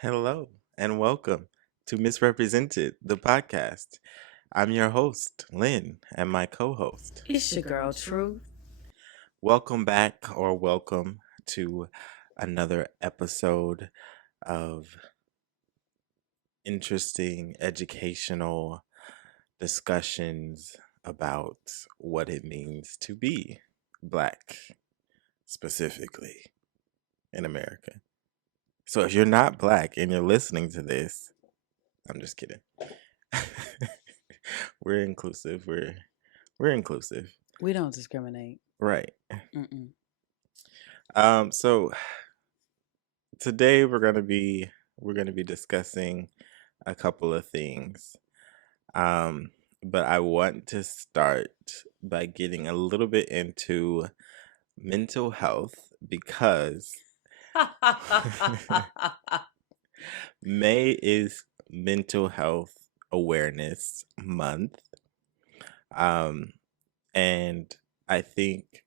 Hello and welcome to Misrepresented, the podcast. I'm your host, Lynn, and my co host. It's your girl, Truth. Welcome back or welcome to another episode of interesting educational discussions about what it means to be Black, specifically in America. So if you're not Black and you're listening to this, I'm just kidding. We're inclusive. We're inclusive. We don't discriminate. Right. Mm-mm. So today we're gonna be discussing a couple of things. But I want to start by getting a little bit into mental health because May is Mental Health Awareness Month. And I think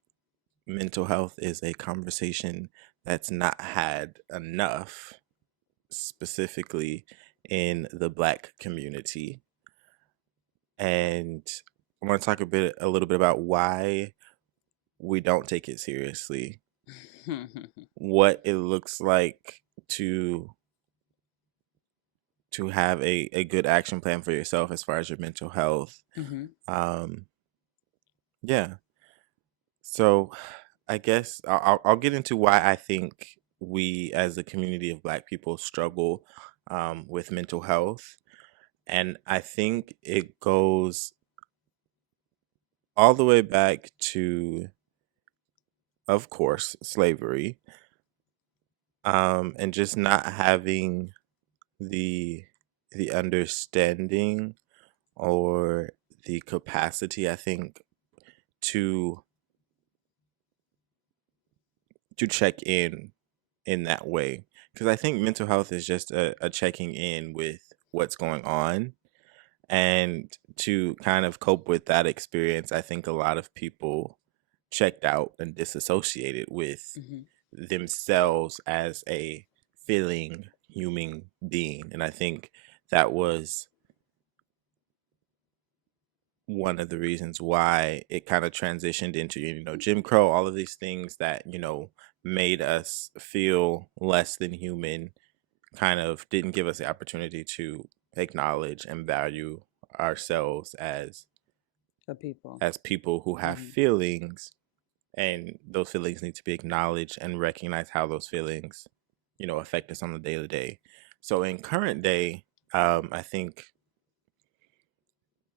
mental health is a conversation that's not had enough, specifically in the Black community. And I want to talk a little bit about why we don't take it seriously, what it looks like to have a good action plan for yourself as far as your mental health. Mm-hmm. Yeah. So I guess I'll get into why I think we as a community of Black people struggle with mental health. And I think it goes all the way back to, of course, slavery, and just not having the the understanding or the capacity, I think, to check in that way. Because I think mental health is just a checking in with what's going on. And to kind of cope with that experience, I think a lot of people checked out and disassociated with Mm-hmm. themselves as a feeling human being. And I think that was one of the reasons why it kind of transitioned into, Jim Crow, all of these things that, made us feel less than human, kind of didn't give us the opportunity to acknowledge and value ourselves For people. as people who have Mm-hmm. feelings, and those feelings need to be acknowledged and recognize how those feelings, affect us on the day to day. So in current day, I think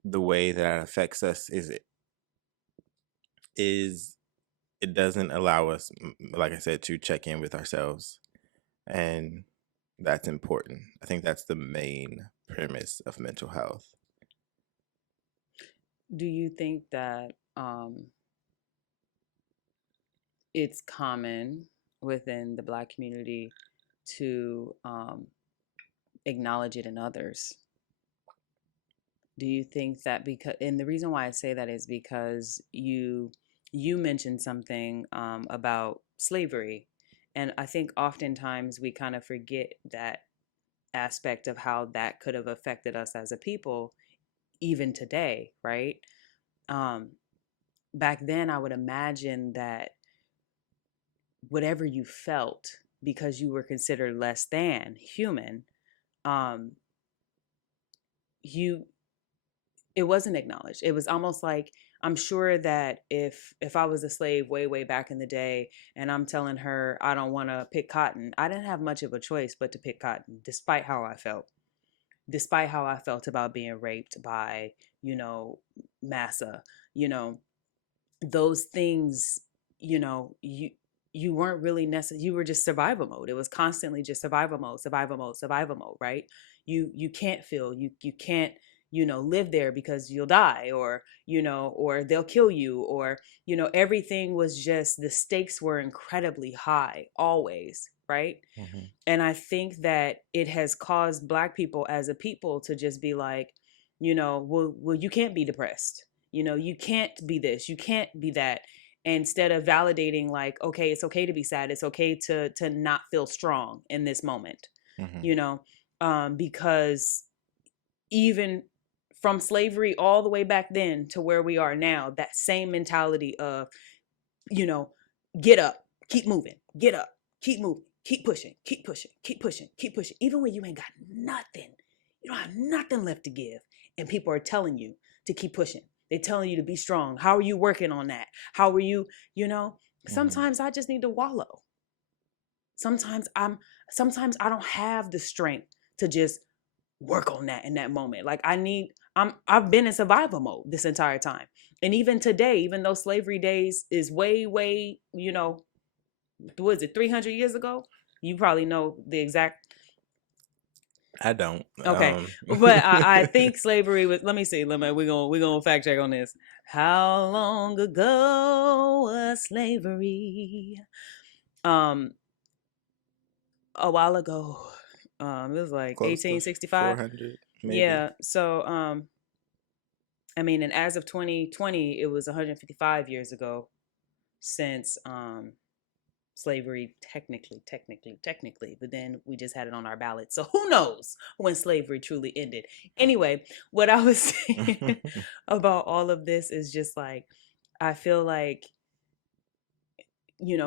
the way that it affects us is it doesn't allow us, like I said, to check in with ourselves, and that's important. I think that's the main premise of mental health. Do you think that it's common within the Black community to acknowledge it in others? Do you think that because, and the reason why I say that is because you mentioned something about slavery, and I think oftentimes we kind of forget that aspect of how that could have affected us as a people even today, right? um Back then I would imagine that whatever you felt, because you were considered less than human, um you it wasn't acknowledged. It was almost like, I'm sure that if I was a slave way back in the day and I'm telling her I don't want to pick cotton, I didn't have much of a choice but to pick cotton, despite how I felt about being raped by, massa, you know, those things, you know, you weren't really necessary. You were just survival mode. It was constantly just survival mode, survival mode, survival mode, right? You can't feel, you can't, live there because you'll die, or, or they'll kill you, or, everything was just, the stakes were incredibly high always, right? Hmm. And I think that it has caused Black people as a people to just be like, well, you can't be depressed. You can't be this, you can't be that. Instead of validating, like, okay, it's okay to be sad. It's okay to not feel strong in this moment, Hmm. you know, because even from slavery all the way back then to where we are now, that same mentality of, you know, get up, keep moving, get up, keep moving, keep pushing, keep pushing, keep pushing, keep pushing. Even when you ain't got nothing, you don't have nothing left to give. And people are telling you to keep pushing. They're telling you to be strong. How are you working on that? How are you, you know? Hmm. Sometimes I just need to wallow. Sometimes sometimes I don't have the strength to just work on that in that moment. Like I've been in survival mode this entire time. And even today, even though slavery days is way, way, what is it, 300 years ago? You probably know the exact. I don't. Okay, but I think slavery was. Let me see. We're gonna fact check on this. How long ago was slavery? Um, a while ago. It was like Close to 1865. 400, maybe. Yeah. So, I mean, and as of 2020, it was 155 years ago since slavery, technically, but then we just had it on our ballot. So who knows when slavery truly ended? Anyway, what I was saying about all of this is just like, I feel like,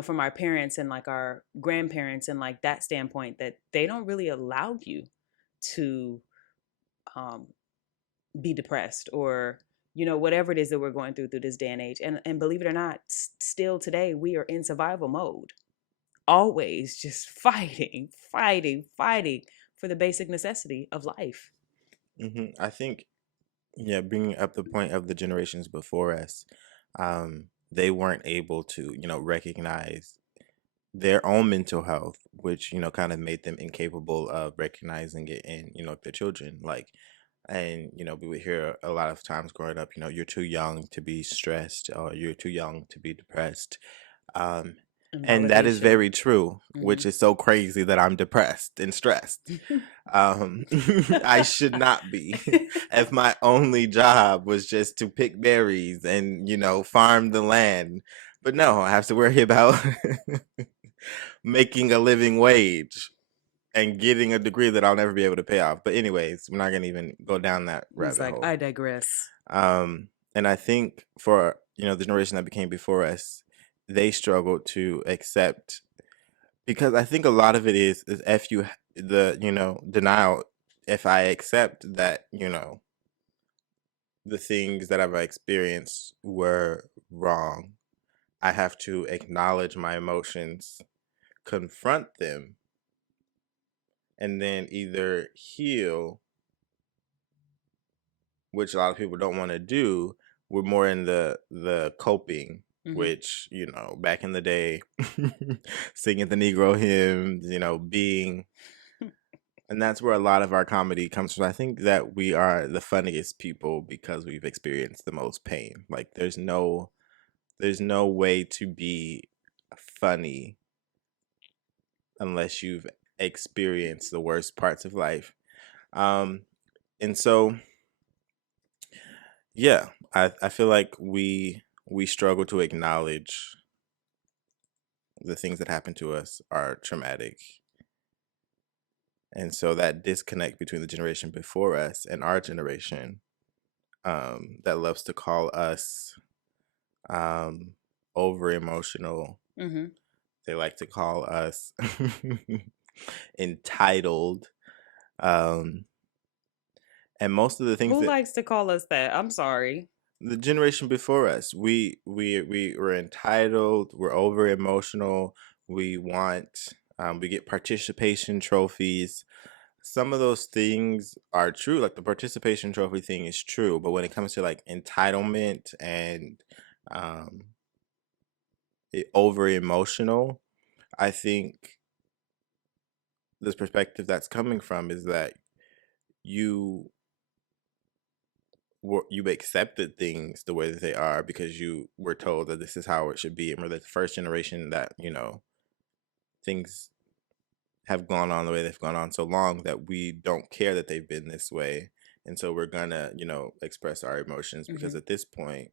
from our parents and like our grandparents and like that standpoint, that they don't really allow you to um, be depressed, or whatever it is that we're going through this day and age. And believe it or not, still today we are in survival mode, always just fighting, fighting, fighting for the basic necessity of life. I think, yeah, bringing up the point of the generations before us, they weren't able to, recognize their own mental health, which, kind of made them incapable of recognizing it in, their children. Like, and, we would hear a lot of times growing up, you're too young to be stressed, or you're too young to be depressed. Um, And and that is validation. very true, Hmm. which is so crazy that I'm depressed and stressed. Um, I should not be. If my only job was just to pick berries and, farm the land. But no, I have to worry about making a living wage and getting a degree that I'll never be able to pay off. But anyways, we're not gonna even go down that He's rabbit like, hole. I digress. And I think for the generation that became before us, they struggled to accept, because I think a lot of it is if you the denial. If I accept that the things that I've experienced were wrong, I have to acknowledge my emotions, confront them, and then either heal, which a lot of people don't want to do. We're more in the coping, Hmm. which back in the day, singing the Negro hymns, being, and that's where a lot of our comedy comes from. I think that we are the funniest people because we've experienced the most pain. Like there's no way to be funny unless you've experienced the worst parts of life. Um, and so yeah, I feel like we struggle to acknowledge the things that happen to us are traumatic. And so that disconnect between the generation before us and our generation, that loves to call us um, over emotional. Hmm. They like to call us entitled. Um, and most of the things Who that likes to call us that? I'm sorry. the generation before us, we were entitled, we're over emotional, we get participation trophies. Some of those things are true, like the participation trophy thing is true, but when it comes to like entitlement and um over emotional. I think this perspective that's coming from is that you you accepted things the way that they are because you were told that this is how it should be, and we're the first generation that things have gone on the way they've gone on so long that we don't care that they've been this way, and so we're gonna express our emotions because Hmm. at this point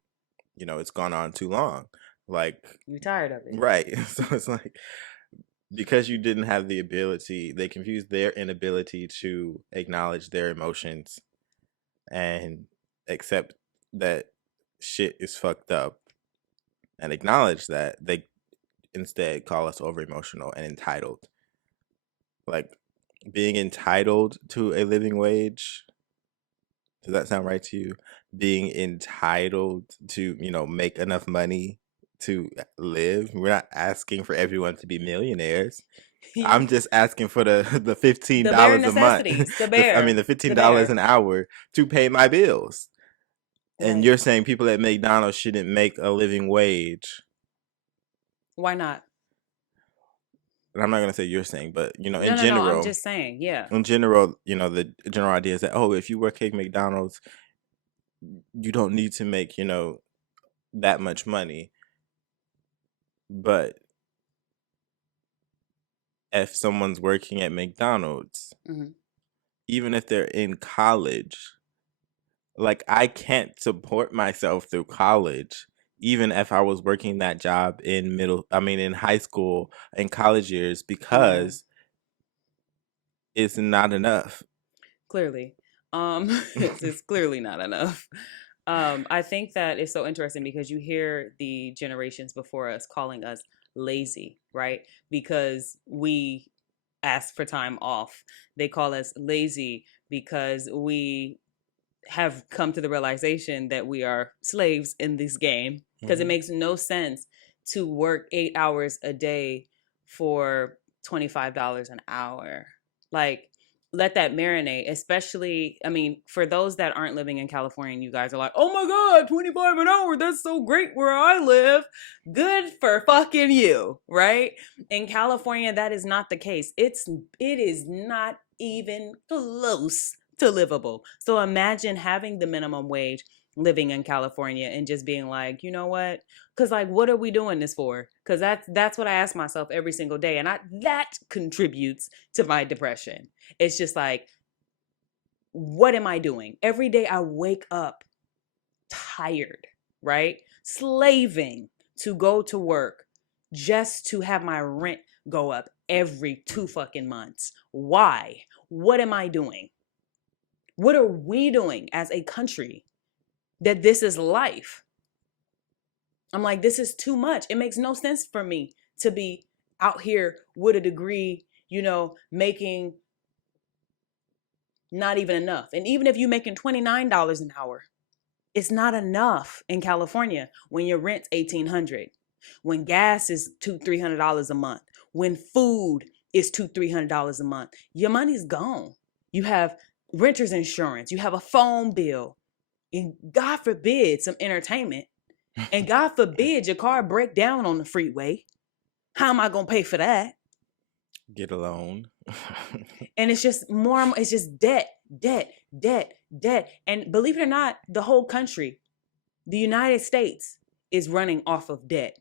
it's gone on too long, like, You're tired of it. right. So it's like, because you didn't have the ability, they confused their inability to acknowledge their emotions and accept that shit is fucked up and acknowledge that. They instead call us over emotional and entitled. Like, being entitled to a living wage, does that sound right to you? Being entitled to, make enough money to live. We're not asking for everyone to be millionaires. I'm just asking for the fifteen The bare dollars a month. necessities, The the $15 bare. an hour to pay my bills. And Right. you're saying people at McDonald's shouldn't make a living wage. Why not? And I'm not gonna say you're saying, but No, no, no. I'm just saying. Yeah. the general idea is that, oh, if you work at McDonald's, you don't need to make that much money. But if someone's working at McDonald's, Hmm. even if they're in college, like, I can't support myself through college, even if I was working that job in high school and college years, Yeah. because it's not enough. Clearly. It's clearly not enough. I think that it's so interesting because you hear the generations before us calling us lazy, right? Because we ask for time off. They call us lazy because we have come to the realization that we are slaves in this game, because it Hmm. makes no sense to work 8 hours a day for $25 an hour. Like, let that marinate, especially, I mean, for those that aren't living in California and you guys are like, oh my God, 25 an hour, that's so great where I live. Good for fucking you, right? In California, that is not the case. It is not even close to livable. So imagine having the minimum wage living in California and just being like, you know what? Cuz like, what are we doing this for? Cuz that's what I ask myself every single day, and I that contributes to my depression. It's just like, what am I doing? Every day I wake up tired, right? Slaving to go to work just to have my rent go up every 2 fucking months. Why? What am I doing? What are we doing as a country that this is life? I'm like, this is too much. It makes no sense for me to be out here with a degree, making not even enough. And even if you're making $29 an hour, it's not enough in California when your rent's 1,800, when gas is $200-300 a month, when food is $200-300 a month. Your money's gone. You have renter's insurance, you have a phone bill, and God forbid some entertainment, and God forbid your car break down on the freeway. How am I gonna pay for that? Get a loan. And it's just more, it's just debt, debt, debt, debt. And believe it or not, the whole country, the United States, is running off of debt.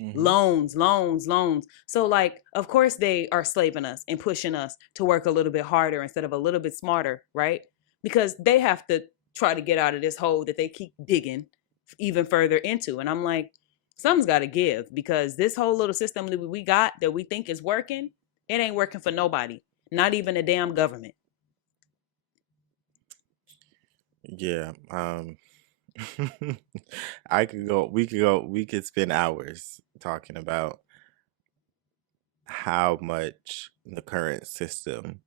Hmm. Loans, loans, loans. So, like, of course, they are slaving us and pushing us to work a little bit harder instead of a little bit smarter, right? Because they have to try to get out of this hole that they keep digging even further into. And I'm like, something's got to give, because this whole little system that we got that we think is working, it ain't working for nobody, not even the damn government. Yeah. We could spend hours talking about how much the current system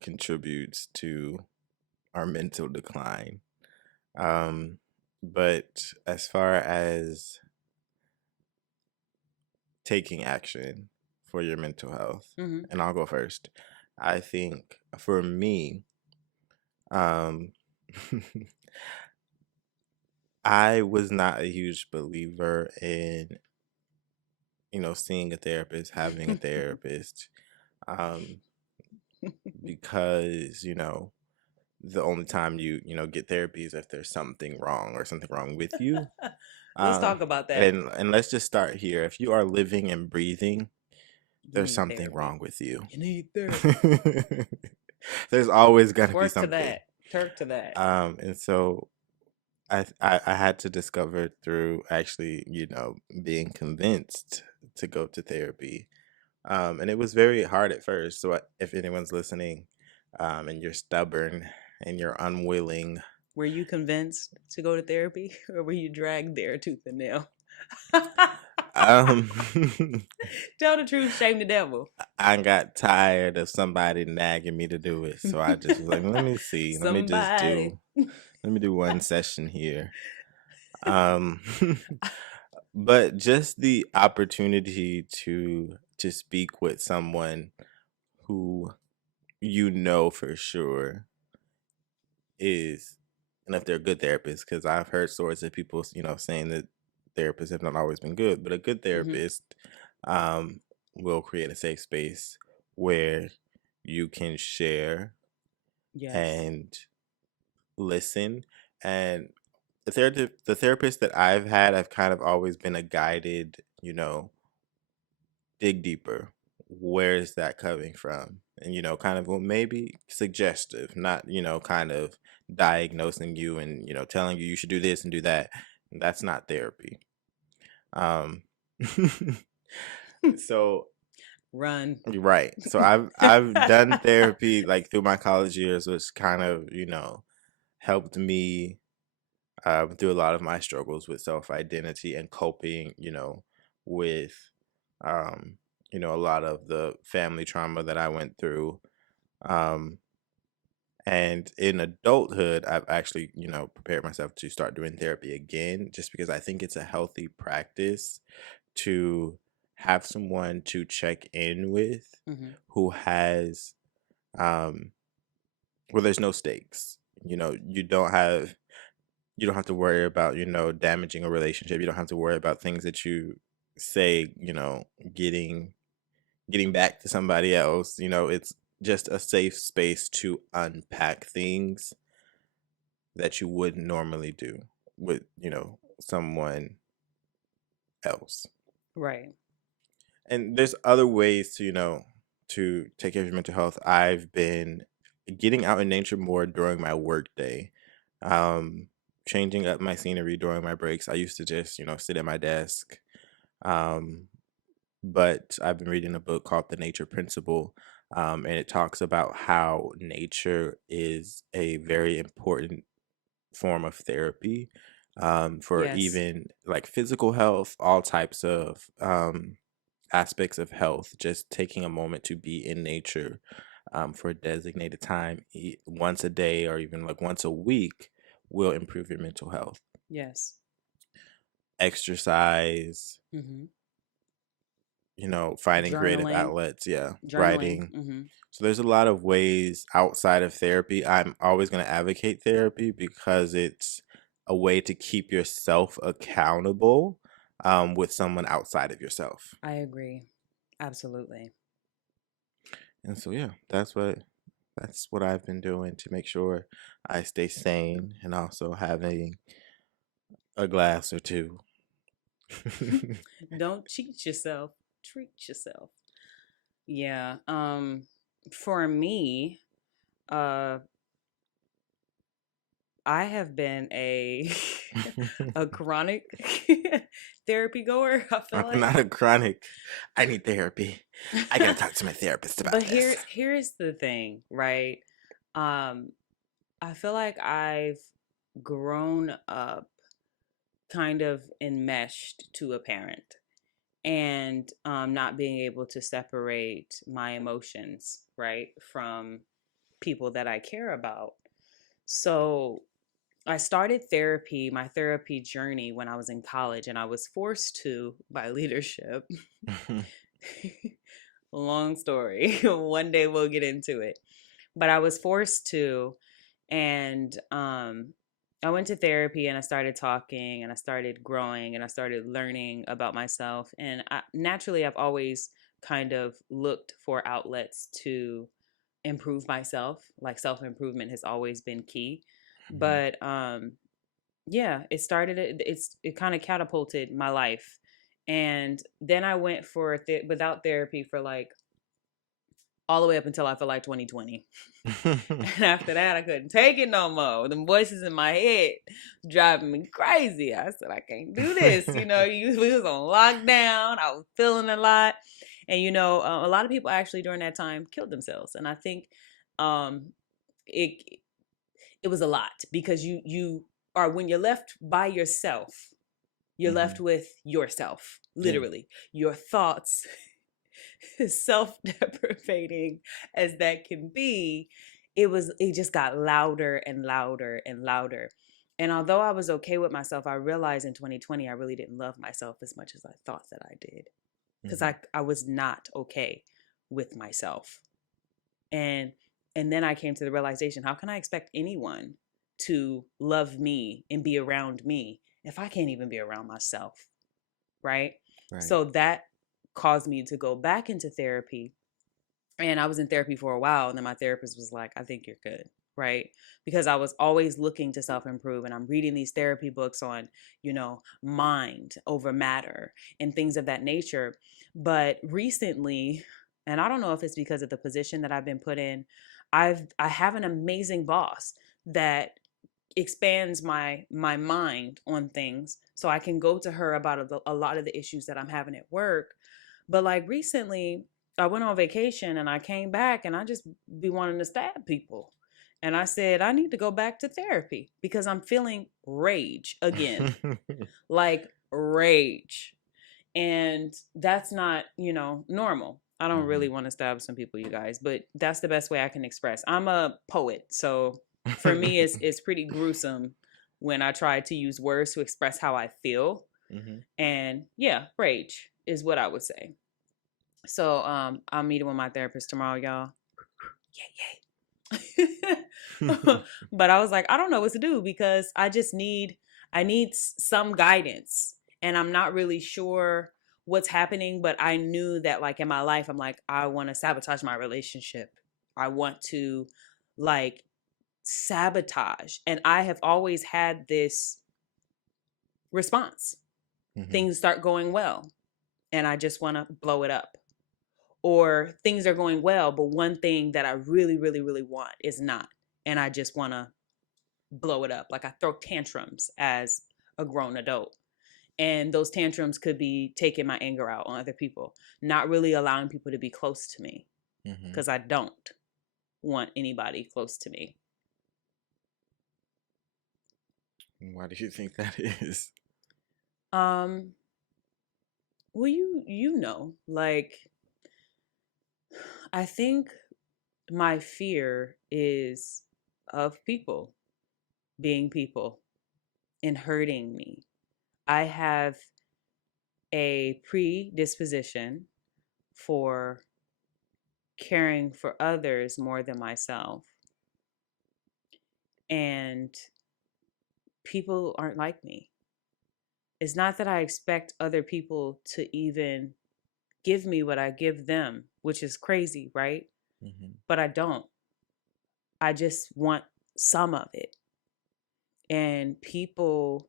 contributes to our mental decline. Um, but as far as taking action for your mental health, Mm-hmm. and I'll go first. I think for me, um, I was not a huge believer in seeing a therapist, having a therapist, um, because the only time you get therapy is if there's something wrong or something wrong with you. Let's Um, talk about that. and let's just start here. If you are living and breathing, You there's need something therapy. wrong with you. You need therapy. There's always gonna be Twerk to something. that. Twerk to that. And so I had to discover through actually, being convinced to go to therapy. And it was very hard at first. So if anyone's listening, and you're stubborn and you're unwilling, Were you convinced to go to therapy or were you dragged there tooth and nail? um, Tell the truth, shame the devil. I got tired of somebody nagging me to do it. So I just was like, let me see, Somebody. let me do one session here. Um, but just the opportunity to speak with someone who for sure is, and if they're a good therapist, because I've heard stories of people, saying that therapists have not always been good, but a good Hmm. therapist um, will create a safe space where you can share Yes. and listen. And the therapist that I've had, I've kind of always been a guided, dig deeper. Where is that coming from? And kind of, well, maybe suggestive, not kind of diagnosing you and telling you should do this and do that. That's not therapy. Um, so Run. you're right. So I've done therapy like through my college years, which kind of helped me through a lot of my struggles with self identity and coping, with, um, a lot of the family trauma that I went through. Um, and in adulthood, I've actually, prepared myself to start doing therapy again, just because I think it's a healthy practice to have someone to check in with Hmm. who has, um, where there's no stakes. You don't have to worry about damaging a relationship. You don't have to worry about things that you say getting back to somebody else. It's just a safe space to unpack things that you wouldn't normally do with someone else. Right. And there's other ways to to take care of your mental health. I've been getting out in nature more during my work day, um changing up my scenery during my breaks. I used to just sit at my desk, um but I've been reading a book called The Nature Principle, and it talks about how nature is a very important form of therapy, for Yes. even like physical health, all types of aspects of health. Just taking a moment to be in nature, for a designated time, once a day or even like once a week, will improve your mental health. Yes. Exercise, Hmm. finding creative Journaling. outlets, yeah, Journaling. writing. Hmm. So there's a lot of ways outside of therapy. I'm always going to advocate therapy because it's a way to keep yourself accountable, with someone outside of yourself. I agree. Absolutely. And so yeah, that's what I've been doing to make sure I stay sane, and also having a glass or two. Don't cheat yourself. Treat yourself. Yeah. For me, uh I have been a a chronic therapy goer, I feel I'm like. not a chronic. I need therapy. I gotta talk to my therapist But about this. here's the thing, right? Um I feel like I've grown up kind of enmeshed to a parent and not being able to separate my emotions, right, from people that I care about. So I started therapy, my therapy journey, when I was in college, and I was forced to by leadership. Long story. One day we'll get into it. But I was forced to, and I went to therapy and I started talking and I started growing and I started learning about myself. And naturally, I've always kind of looked for outlets to improve myself. Like self improvement has always been key. Hmm. But yeah, it kind of catapulted my life. And then I went for without therapy for like all the way up until I feel like 2020. And after that, I couldn't take it no more. The voices in my head driving me crazy. I said, I can't do this. We was on lockdown. I was feeling a lot. And, a lot of people actually during that time killed themselves. And I think um, it it was a lot because you are, when you're left by yourself, you're left Hmm. with yourself, Yeah. literally. Your thoughts, self-deprecating as that can be, it just got louder and louder and louder. And although I was okay with myself, I realized in 2020 I really didn't love myself as much as I thought that I did, because Hmm. I was not okay with myself. And and then I came to the realization, how can I expect anyone to love me and be around me if I can't even be around myself, right? Right. So that caused me to go back into therapy. And I was in therapy for a while, and then my therapist was like, I think you're good, right? Because I was always looking to self improve, and I'm reading these therapy books on, mind over matter and things of that nature. But recently, and I don't know if it's because of the position that I've been put in, I have an amazing boss that expands my mind on things, so I can go to her about a lot of the issues that I'm having at work. But like recently, I went on vacation and I came back and I just be wanting to stab people. And I said, I need to go back to therapy because I'm feeling rage again. Like rage. And that's not, normal. I don't really Hmm. want to stab some people, you guys, but that's the best way I can express. I'm a poet, so for me it's pretty gruesome when I try to use words to express how I feel. Hmm. And yeah, rage is what I would say. So I'm meeting with my therapist tomorrow, y'all. Yay, yay. But I was like, I don't know what to do because I need some guidance, and I'm not really sure what's happening, but I knew that like in my life I'm like, I want to sabotage my relationship. I want to like sabotage, and I have always had this response. Hmm. Things start going well and I just want to blow it up, or things are going well, but one thing that I really, really, really want is not. And I just want to blow it up. Like I throw tantrums as a grown adult. And those tantrums could be taking my anger out on other people, not really allowing people to be close to me Hmm. because I don't want anybody close to me. Why do you think that is? Um, well, like I think my fear is of people being people and hurting me. I have a predisposition for caring for others more than myself. And people aren't like me. It's not that I expect other people to even give me what I give them, which is crazy, right? Hmm. But I don't. I just want some of it. And people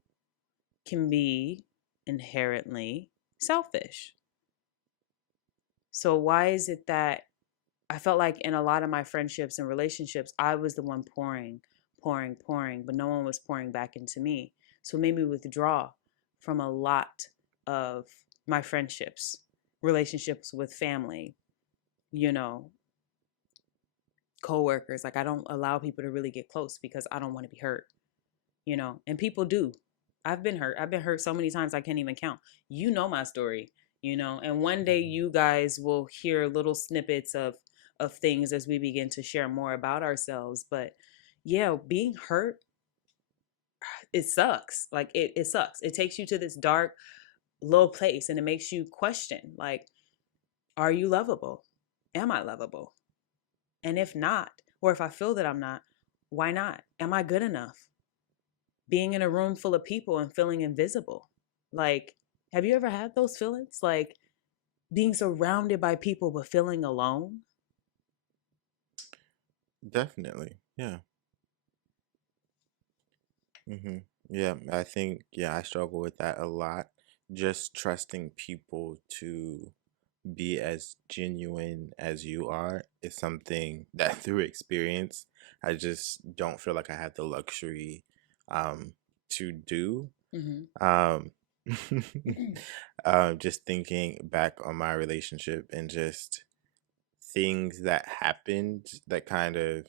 can be inherently selfish. So why is it that I felt like in a lot of my friendships and relationships, I was the one pouring, pouring, pouring, but no one was pouring back into me. So it made me withdraw from a lot of my friendships, relationships with family, you know, coworkers. Like I don't allow people to really get close because I don't want to be hurt, and people do. I've been hurt. I've been hurt so many times I can't even count. You know my story, and one day Hmm. you guys will hear little snippets of things as we begin to share more about ourselves. But yeah, being hurt, it sucks. Like it sucks. It takes you to this dark, low place and it makes you question, like, are you lovable? Am I lovable? And if not, or if I feel that I'm not, why not? Am I good enough? being in a room full of people and feeling invisible. Like, have you ever had those feelings? Like being surrounded by people but feeling alone? Definitely. Yeah. hmm Yeah, I think, yeah, I struggle with that a lot. Just trusting people to be as genuine as you are is something that through experience, I just don't feel like I have the luxury um, to do. Mm-hmm. Um, just thinking back on my relationship and just things that happened that kind of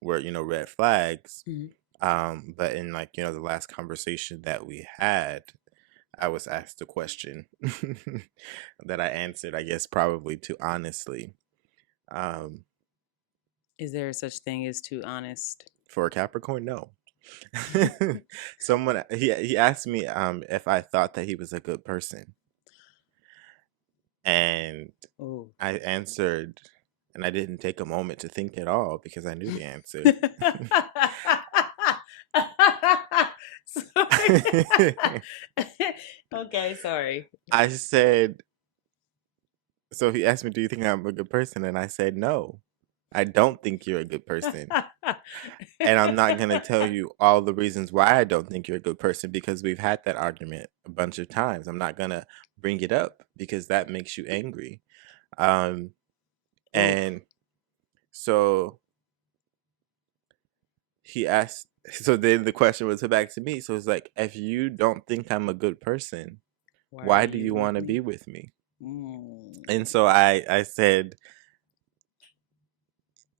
were, red flags. Mm-hmm. But in like, the last conversation that we had, I was asked a question that I answered, I guess, probably too honestly. Um, Is there such thing as too honest? for a Capricorn, no. Someone he asked me if I thought that he was a good person, and Oh. I answered, and I didn't take a moment to think at all because I knew the answer. Sorry. Okay, sorry. I said, so he asked me, "Do you think I'm a good person?" And I said, "No, I don't think you're a good person." And I'm not going to tell you all the reasons why I don't think you're a good person because we've had that argument a bunch of times. I'm not going to bring it up because that makes you angry. Um, Oof. and so he asked, so then the question was put back to me. So it's like, if you don't think I'm a good person, Why are why do you you with want to be me? with me? And Mm. so I said,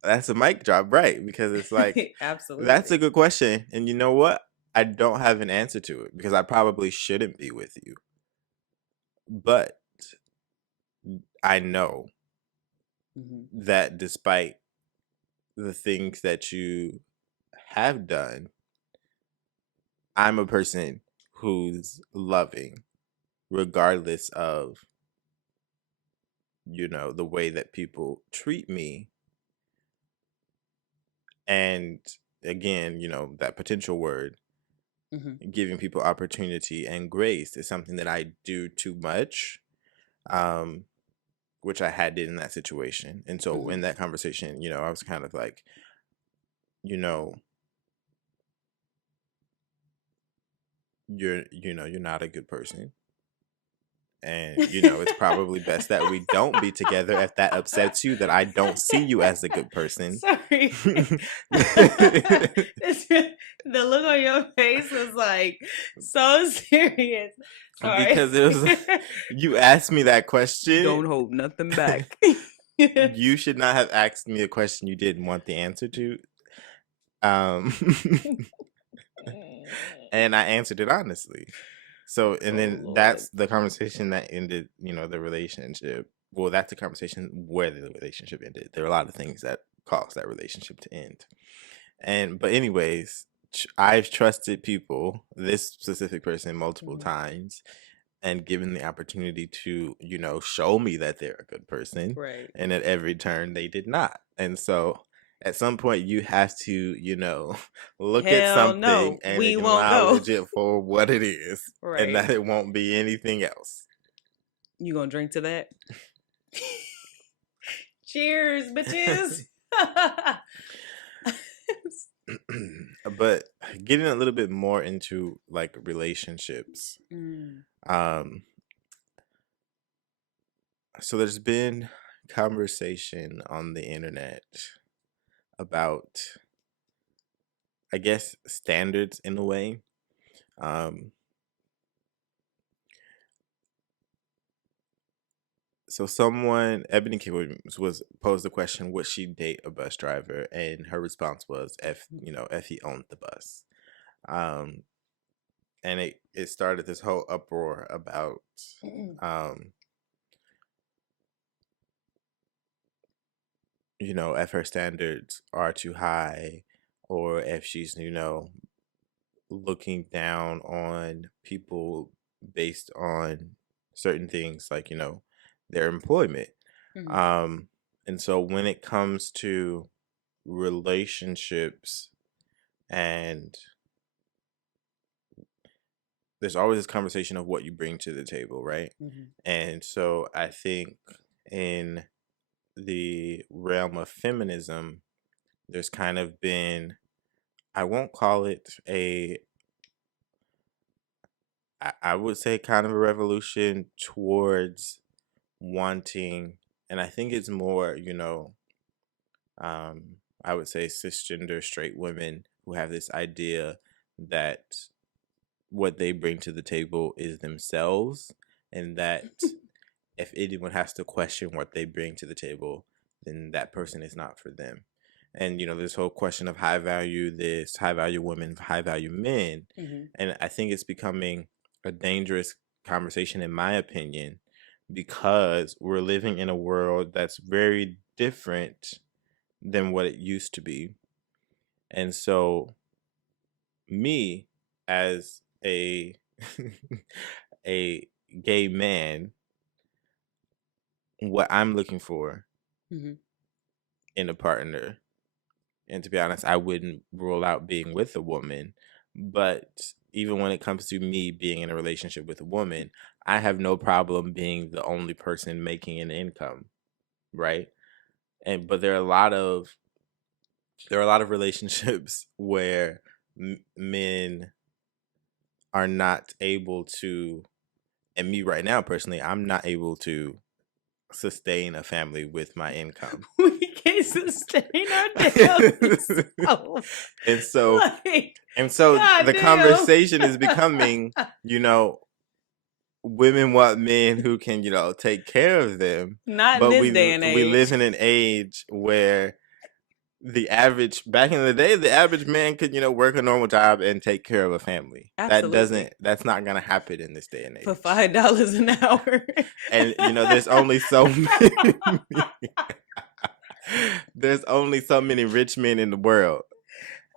that's a mic drop, right? Because it's like, that's a Absolutely. good question. And you know what? I don't have an answer to it because I probably shouldn't be with you. But I know Hmm. that despite the things that you have done, I'm a person who's loving, regardless of, the way that people treat me. And again, that potential word, Hmm. giving people opportunity and grace is something that I do too much. Um, which I had did in that situation. And so Hmm. in that conversation, I was kind of like, you know, you're not a good person. And it's probably best that we don't be together if that upsets you that I don't see you as a good person. Sorry. The look on your face was like so serious. Sorry. Because it was you asked me that question. Don't hold nothing back. You should not have asked me a question you didn't want the answer to. Um and I answered it honestly. So, and Oh then Lord. that's the conversation that ended, the relationship. Well, that's the conversation where the relationship ended. There are a lot of things that caused that relationship to end. But anyways, I've trusted people, this specific person, multiple Mhm. times, and given the opportunity to, show me that they're a good person. Right. And at every turn, they did not. And so at some point, you have to, look at Hell something no, and we won't go. acknowledge it for what it is and Right. that it won't be anything else. You gonna drink to that? Cheers, bitches. But getting a little bit more into like relationships. Mm. Um, so there's been conversation on the internet about, I guess, standards in a way. Um, so someone, Ebony K. Williams, was posed the question, would she date a bus driver? And her response was, if he owned the bus. Um, and it started this whole uproar about, um, if her standards are too high, or if she's, looking down on people based on certain things like, their employment. Mhm. Um, and so when it comes to relationships and there's always this conversation of what you bring to the table, right? Mm-hmm. And so I think in the realm of feminism, there's kind of been, I won't call it I would say kind of a revolution towards wanting, and I think it's more, I would say cisgender straight women who have this idea that what they bring to the table is themselves, and that if anyone has to question what they bring to the table, then that person is not for them. And this whole question of high value this, high value women, high value men, Mm-hmm. and I think it's becoming a dangerous conversation, in my opinion, because we're living in a world that's very different than what it used to be. And so, me as a a gay man, what I'm looking for Mm-hmm. in a partner, and to be honest, I wouldn't rule out being with a woman, but even when it comes to me being in a relationship with a woman, I have no problem being the only person making an income, right? And but there are a lot of relationships where men are not able to, and me right now personally, I'm not able to sustain a family with my income. We can't sustain our damn self. and so Like, and so the goddamn. conversation is becoming, you know, women want men who can, take care of them. Not in But this we day and we age. live in an age where the average back in the day, the average man could, work a normal job and take care of a family. Absolutely. That's not gonna happen in this day and For age. $5 an hour. And there's only so many there's only so many rich men in the world.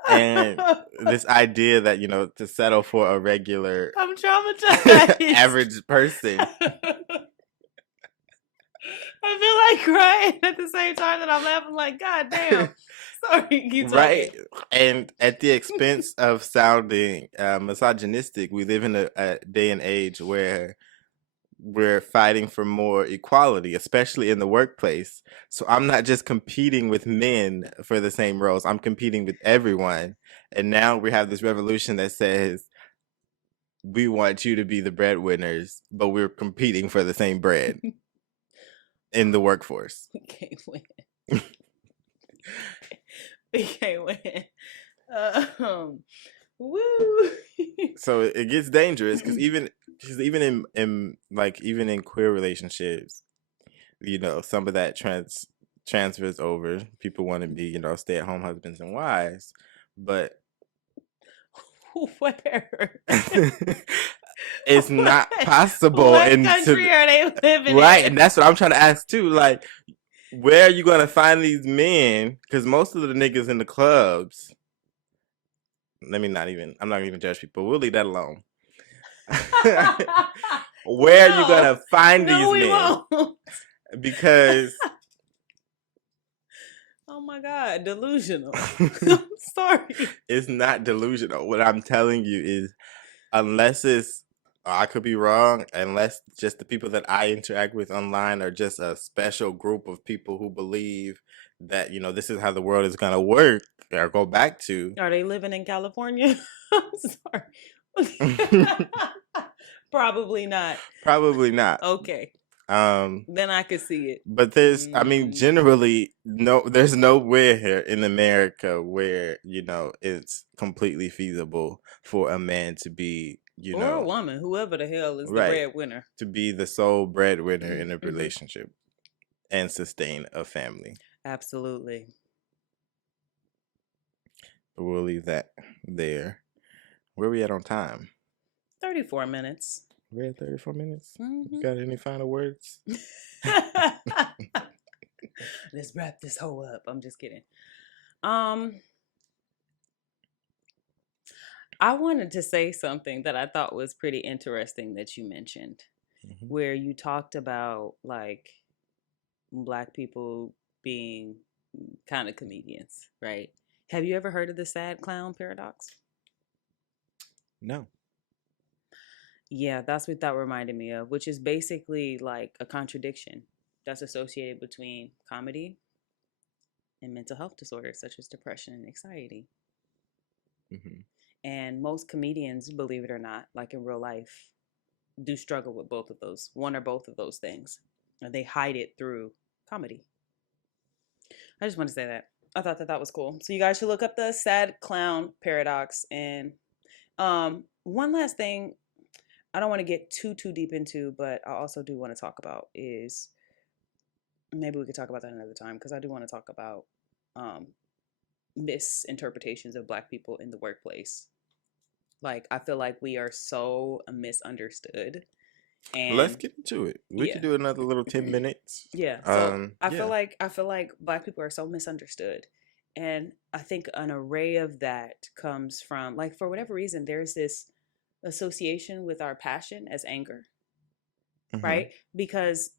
And this idea that, to settle for a regular I'm traumatized. average person, I feel like crying at the same time that I'm laughing. Like, God damn. Sorry, keep talking. right? And at the expense of sounding misogynistic, we live in a day and age where we're fighting for more equality, especially in the workplace. So I'm not just competing with men for the same roles, I'm competing with everyone. And now we have this revolution that says we want you to be the breadwinners, but we're competing for the same bread in the workforce. We can't win. We can't win. Woo. So it gets dangerous because even even in queer relationships, some of that transfers over. People want to be, stay-at-home husbands and wives, but Where? it's not possible. What country are they living Right, in? and that's what I'm trying to ask too. Like, where are you gonna find these men? Because most of the niggas in the clubs. I'm not even judge people. We'll leave that alone. Where are you gonna find No, these we men? won't. Because Oh my God, delusional. I'm sorry. it's not delusional. What I'm telling you is, unless it's, I could be wrong, unless just the people that I interact with online are just a special group of people who believe that, this is how the world is gonna work or go back to. Are they living in California? I'm sorry. Probably not. Probably not. Okay. Um, Then I could see it. but generally, no, there's nowhere here in America where, it's completely feasible for a man to be, Or a woman, whoever the hell is the right, breadwinner. to be the sole breadwinner in a Mm-hmm. relationship and sustain a family. Absolutely. But we'll leave that there. Where are we at on time? 34 minutes. We're at 34 minutes. Mm-hmm. You got any final words? Let's wrap this whole up. I'm just kidding. I wanted to say something that I thought was pretty interesting that you mentioned, where you talked about like Black people being kind of comedians, right? Have you ever heard of the sad clown paradox? No. Yeah, that's what that reminded me of, which is basically like a contradiction that's associated between comedy and mental health disorders such as depression and anxiety. Hmm. And most comedians, believe it or not, like in real life, do struggle with both of those, one or both of those things. And they hide it through comedy. I just want to say that. I thought that that was cool. So you guys should look up the sad clown paradox. And one last thing I don't want to get too deep into, but I also do want to talk about is maybe we could talk about that another time because I do want to talk about um, misinterpretations of Black people in the workplace. Like I feel like we are so misunderstood, Let's and get into it. We could yeah, do another little 10 minutes. yeah. So Yeah. I feel like Black people are so misunderstood, and I think an array of that comes from like for whatever reason there's this association with our passion as anger, Hmm. right? Because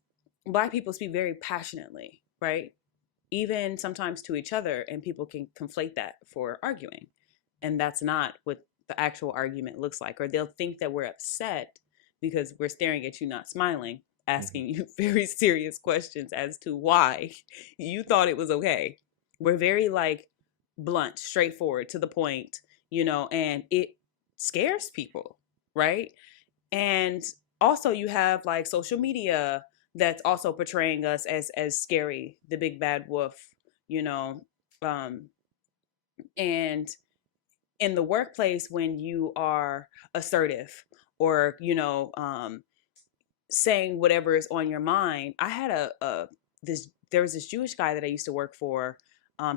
Black people speak very passionately, right? Even sometimes to each other, and people can conflate that for arguing. And that's not what the actual argument looks like. Or they'll think that we're upset because we're staring at you, not smiling, Hmm. asking you very serious questions as to why you thought it was okay. We're very like blunt, straightforward, to the point, and it scares people, right? And also you have like social media that's also portraying us as scary, the big bad wolf, you know um and in the workplace when you are assertive or saying whatever is on your mind. I had a this there was this Jewish guy that I used to work for.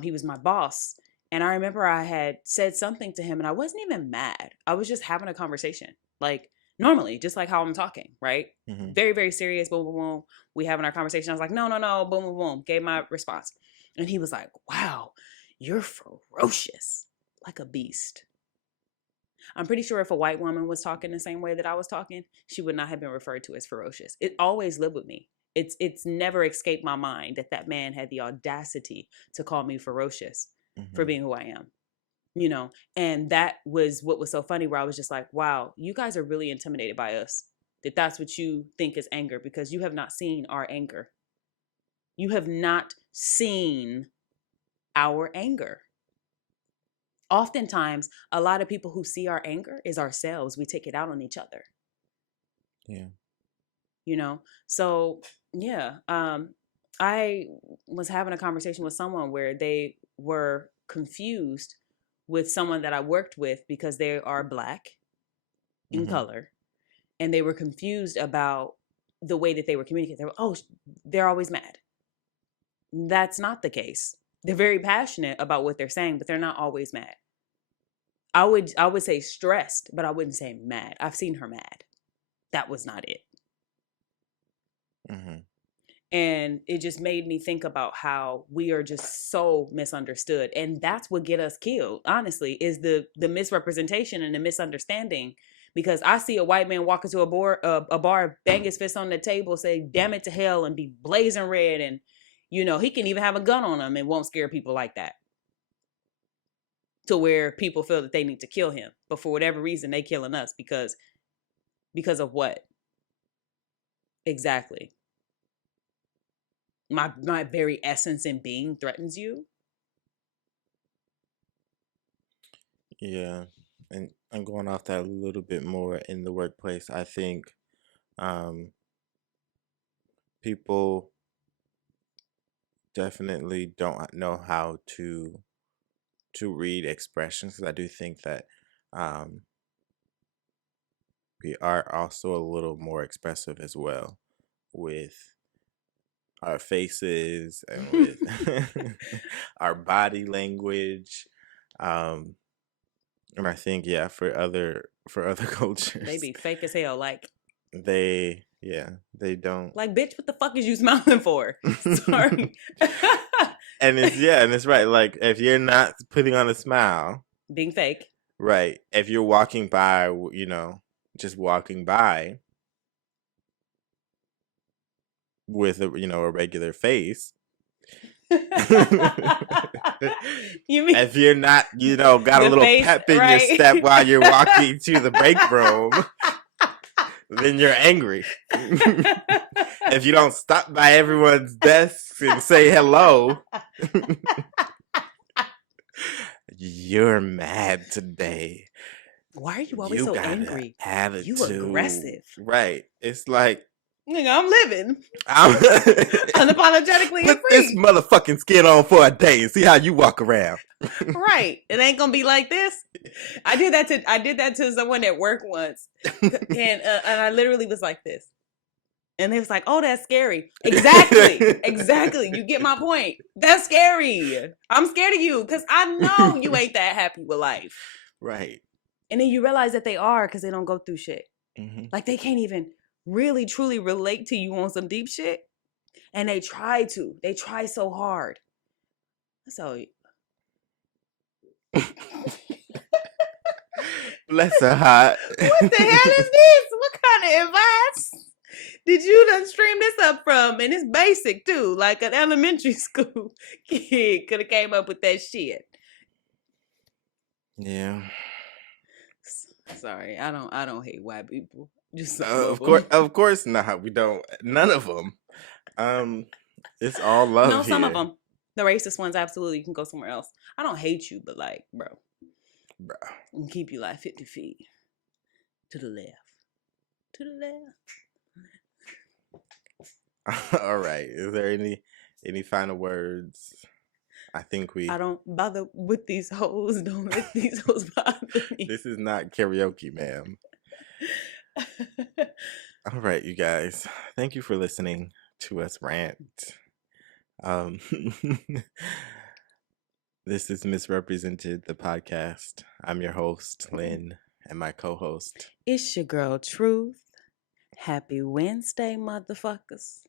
He was my boss, and I remember I had said something to him, and I wasn't even mad. I was just having a conversation, like normally, just like how I'm talking, right? Hmm. Very very serious. Boom boom boom. We having our conversation. I was like, no no no. Boom boom boom. Gave my response, and he was like, wow, you're ferocious, like a beast. I'm pretty sure if a white woman was talking the same way that I was talking, she would not have been referred to as ferocious. It always lived with me. It's never escaped my mind that that man had the audacity to call me ferocious for Hmm. being who I am. And that was what was so funny, where I was just like, wow, you guys are really intimidated by us. That's what you think is anger, because you have not seen our anger. You have not seen our anger. Oftentimes, a lot of people who see our anger is ourselves. We take it out on each other, Yeah. you know? So, yeah, I was having a conversation with someone where they were confused with someone that I worked with because they are Black in Hmm. color, and they were confused about the way that they were communicating. They were, oh, they're always mad. That's not the case. They're very passionate about what they're saying, but they're not always mad. I would say stressed, but I wouldn't say mad. I've seen her mad. That was not it. Hmm. And it just made me think about how we are just so misunderstood, and that's what get us killed, honestly, is the misrepresentation and the misunderstanding. Because I see a white man walk into a bar, bang his fist on the table, say damn it to hell, and be blazing red, and he can even have a gun on him and won't scare people like that, to where people feel that they need to kill him, but for whatever reason they killing us because of what exactly? My very essence and being threatens you. Yeah. And I'm going off that a little bit more in the workplace. I think um, people definitely don't know how to read expressions, because I do think that um, we are also a little more expressive as well with our faces and with our body language. Um, and I think, yeah, for other They cultures, be fake as hell. they don't. Like, bitch, what the fuck is you smiling for? Sorry. And it's right. Like, if you're not putting on a smile, Being fake. right? If you're walking by, just walking by with a regular face, You mean if you're not, got a the little face, pep in your right? step while you're walking to the break room, then you're angry. If you don't stop by everyone's desks and say hello, you're mad today. Why are you always You so got angry? an attitude. You aggressive. Right. It's like, Nigga, I'm living I'm unapologetically put free. this motherfucking skin on for a day and see how you walk around. Right. It ain't gonna be like this. I did that to someone at work once, and I literally was like this, and they was like, "Oh, that's scary." Exactly. You get my point. That's scary. I'm scared of you because I know you ain't that happy with life. Right. And then you realize that they are because they don't go through shit. Mm-hmm. Like they can't even really truly relate to you on some deep shit, and they try to. They try so hard. So. Bless her heart. What the hell is this? What kind of advice did you done stream this up from? And it's basic too, like an elementary school kid could have came up with that shit. Yeah. Sorry, I don't hate white people. Just some of course not. We don't. None of them. It's all love. No, some here. of them. The racist ones, absolutely. You can go somewhere else. I don't hate you, but like, bro. And keep you like 50 feet to the left. To the left. All right. Is there any final words? I think I don't bother with these hoes. Don't let these hoes bother me. This is not karaoke, ma'am. All right, you guys. Thank you for listening to us rant. This is Misrepresented, the podcast. I'm your host, Lynn, and my co-host. It's your girl, Truth. Happy Wednesday, motherfuckers.